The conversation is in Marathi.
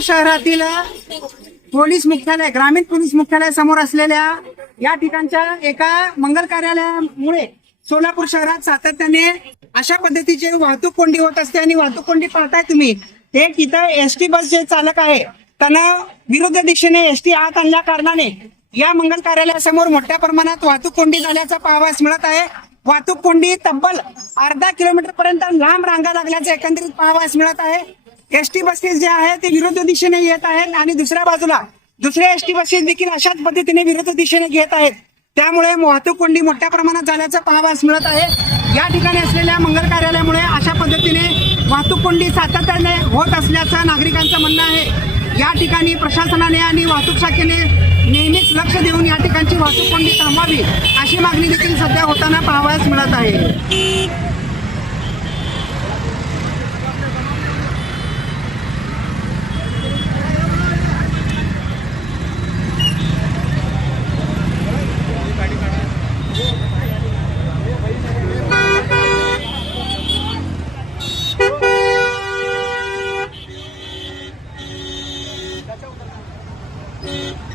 शहरातील पोलीस मुख्यालय ग्रामीण पोलीस मुख्यालय समोर असलेल्या या ठिकाणच्या एका मंगल कार्यालयामुळे सोलापूर शहरात सातत्याने अशा पद्धतीची वाहतूक कोंडी होत असते आणि वाहतूक कोंडी पाहताय तुम्ही. एक इथं एस टी बस जे चालक आहे त्यांना विरुद्ध दिशेने एस टी आत आणल्या कारणाने या मंगल कार्यालयासमोर मोठ्या प्रमाणात वाहतूक कोंडी झाल्याचा पाहावास मिळत आहे. वाहतूक कोंडी तब्बल अर्धा किलोमीटर पर्यंत लांब रांगा लागल्याचं एकंदरीत पाहावास मिळत आहे. एसटी बसेस जे आहेत ते विरुद्ध दिशेने येत आहेत आणि दुसऱ्या बाजूला दुसऱ्या एसटी बसेस देखील अशाच पद्धतीने विरुद्ध दिशेने घेत आहेत. त्यामुळे वाहतूक कोंडी मोठ्या प्रमाणात झाल्याचं पाहावास मिळत आहे. या ठिकाणी असलेल्या मंगल कार्यालयामुळे अशा पद्धतीने वाहतूक कोंडी सातत्याने होत असल्याचं नागरिकांचं म्हणणं आहे. या ठिकाणी प्रशासनाने आणि वाहतूक शाखेने नेहमीच लक्ष देऊन या ठिकाणची वाहतूक कोंडी थांबवावी अशी मागणी देखील सध्या होताना पाहावयास मिळत आहे. Mm-hmm.